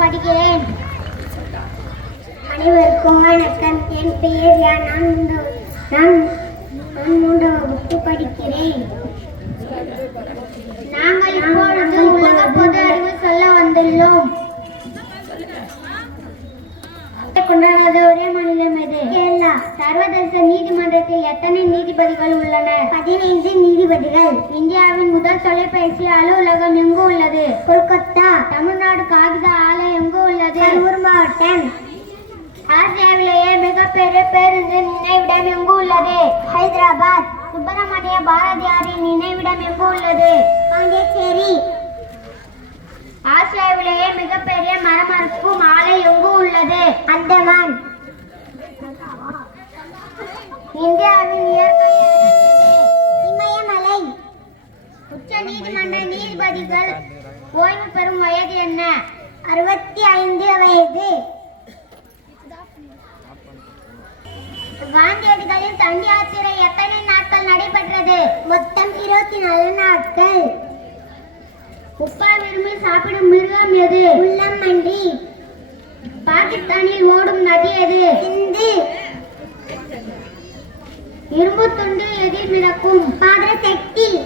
படிக்கிறேன். அனைவருக்கும் வணக்கம். என் பெயர் நான் 3ஆம் வகுப்பு படிக்கிறேன். நாங்கள் இப்பொழுது உலக பொது அறிவு சொல்ல வந்துள்ளோம். கொண்டாடாத ஒரே மாநிலம் எது? கேரளா. சர்வதேச நீதிமன்றத்தில் எத்தனை நீதிபதிகள் உள்ளனர்? 15 நீதிபதிகள். இந்தியாவின் முதல் தொலைபேசி அலுவலகம் எங்கு உள்ளது? கொல்கத்தா. தமிழ்நாடு காகித ஆலை எங்கு உள்ளது? கரூர் மாவட்டம். ஆசியாவிலேயே மிகப்பெரிய பேருந்து நினைவிடம் எங்கு உள்ளது? ஹைதராபாத். சுப்பிரமணிய பாரதியாரின் நினைவிடம் எங்கு உள்ளது? பாண்டிச்சேரி. ஆசியாவிலேயே மிகப்பெரிய மரமறுக்கும் ஆலை எங்கு உள்ளது? அந்தமான். இந்தியாவின் இயற்கை இமயமலை. உச்ச நீதிமன்ற நீதிபதிகள் ஓய்வு பெறும் வயது என்ன? 65 வயது. காந்தியடிகளின் தண்டி யாத்திரை எத்தனை நாட்கள் நடைபெற்றது? மொத்தம் 24 நாட்கள். உப்பா விரும்பி சாப்பிடும் மிருகம் எது? முள்ளம்பன்றி. பாகிஸ்தானில் ஓடும் நதி எது? சிந்து. இரும்பு துண்டு எதில் மிதக்கும்? பாதரசத்தில்.